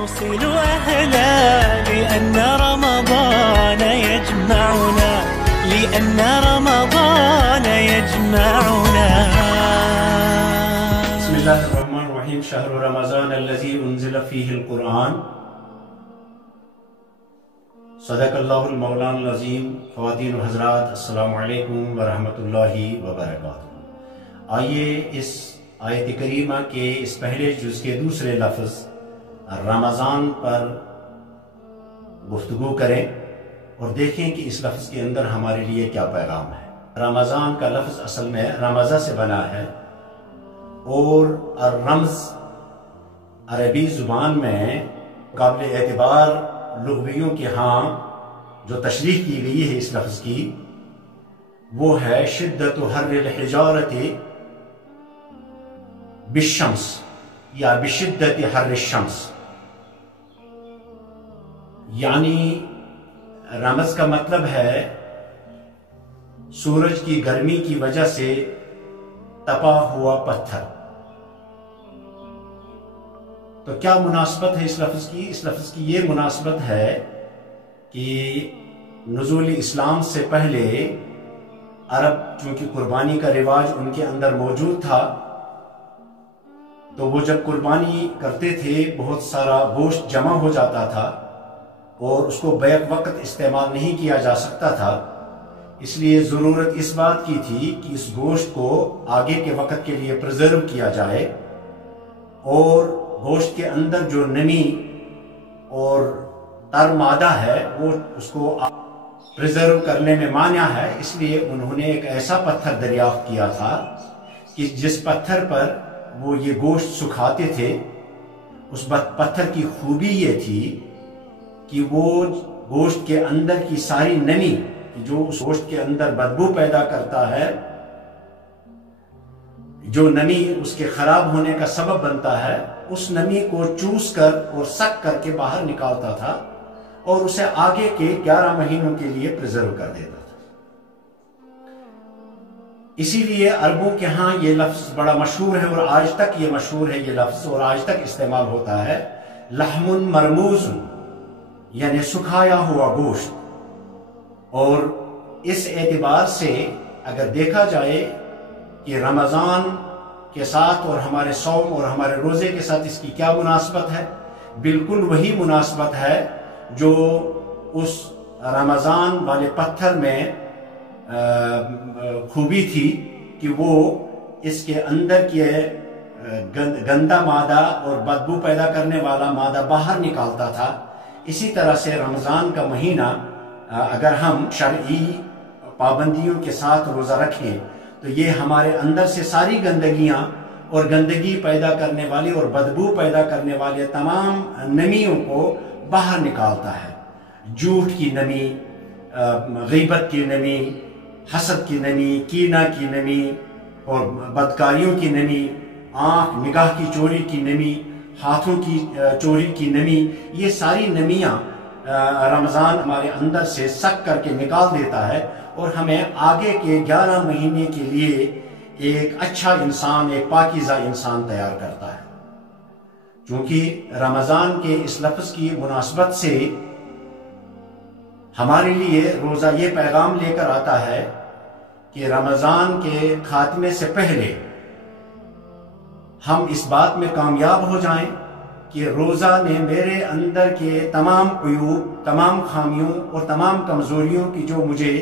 نوصل أهلا لأن رمضان يجمعنا، لأن رمضان يجمعنا. بسم الله الرحمن الرحيم. شهر رمضان الذي أنزل فيه القرآن. صدق اللہ المولانا العظیم. خواتین و حضرات، السلام علیکم ورحمۃ اللہ وبرکاتہ. آئیے اس آیت کریمہ کے اس پہلے جز کے دوسرے لفظ رمضان پر گفتگو کریں اور دیکھیں کہ اس لفظ کے اندر ہمارے لیے کیا پیغام ہے. رمضان کا لفظ اصل میں رمضہ سے بنا ہے، اور الرمز عربی زبان میں قابل اعتبار لغویوں کے ہاں جو تشریح کی گئی ہے اس لفظ کی، وہ ہے شدت حر الحجارت بالشمس یا بشدت حر الشمس. یعنی رمز کا مطلب ہے سورج کی گرمی کی وجہ سے تپا ہوا پتھر. تو کیا مناسبت ہے اس لفظ کی؟ اس لفظ کی یہ مناسبت ہے کہ نزول اسلام سے پہلے عرب چونکہ قربانی کا رواج ان کے اندر موجود تھا، تو وہ جب قربانی کرتے تھے بہت سارا گوشت جمع ہو جاتا تھا اور اس کو بیک وقت استعمال نہیں کیا جا سکتا تھا. اس لیے ضرورت اس بات کی تھی کہ اس گوشت کو آگے کے وقت کے لیے پرزرو کیا جائے، اور گوشت کے اندر جو نمی اور تر مادہ ہے وہ اس کو پرزرو کرنے میں مانع ہے. اس لیے انہوں نے ایک ایسا پتھر دریافت کیا تھا کہ جس پتھر پر وہ یہ گوشت سکھاتے تھے. اس پتھر کی خوبی یہ تھی کہ وہ گوشت کے اندر کی ساری نمی جو اس گوشت کے اندر بدبو پیدا کرتا ہے، جو نمی اس کے خراب ہونے کا سبب بنتا ہے، اس نمی کو چوس کر اور سک کر کے باہر نکالتا تھا اور اسے آگے کے 11 مہینوں کے لیے پرزرو کر دیتا تھا. اسی لیے عربوں کے ہاں یہ لفظ بڑا مشہور ہے، اور آج تک یہ مشہور ہے یہ لفظ، اور آج تک استعمال ہوتا ہے. لحم مرموز یعنی سکھایا ہوا گوشت. اور اس اعتبار سے اگر دیکھا جائے کہ رمضان کے ساتھ اور ہمارے صوم اور ہمارے روزے کے ساتھ اس کی کیا مناسبت ہے، بالکل وہی مناسبت ہے جو اس رمضان والے پتھر میں خوبی تھی کہ وہ اس کے اندر کے گندا مادہ اور بدبو پیدا کرنے والا مادہ باہر نکالتا تھا. اسی طرح سے رمضان کا مہینہ اگر ہم شرعی پابندیوں کے ساتھ روزہ رکھیں تو یہ ہمارے اندر سے ساری گندگیاں اور گندگی پیدا کرنے والی اور بدبو پیدا کرنے والے تمام نمیوں کو باہر نکالتا ہے. جھوٹ کی نمی، غیبت کی نمی، حسد کی نمی، کینہ کی نمی اور بدکاریوں کی نمی، آنکھ نگاہ کی چوری کی نمی، ہاتھوں کی چوری کی نمی، یہ ساری نمیاں رمضان ہمارے اندر سے سک کر کے نکال دیتا ہے اور ہمیں آگے کے 11 مہینے کے لیے ایک اچھا انسان، ایک پاکیزہ انسان تیار کرتا ہے. چونکہ رمضان کے اس لفظ کی مناسبت سے ہمارے لیے روزہ یہ پیغام لے کر آتا ہے کہ رمضان کے خاتمے سے پہلے ہم اس بات میں کامیاب ہو جائیں کہ روزہ نے میرے اندر کے تمام عیوب، تمام خامیوں اور تمام کمزوریوں کی جو مجھے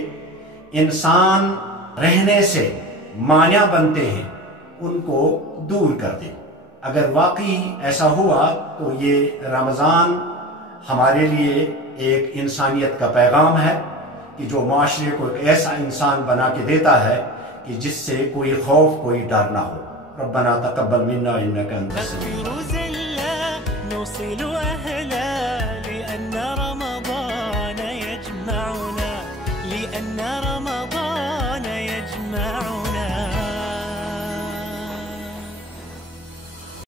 انسان رہنے سے مانع بنتے ہیں ان کو دور کر دے. اگر واقعی ایسا ہوا تو یہ رمضان ہمارے لیے ایک انسانیت کا پیغام ہے کہ جو معاشرے کو ایک ایسا انسان بنا کے دیتا ہے کہ جس سے کوئی خوف، کوئی ڈر نہ ہو. ربنا تقبل منا انك انت السميع. نوصل أهلا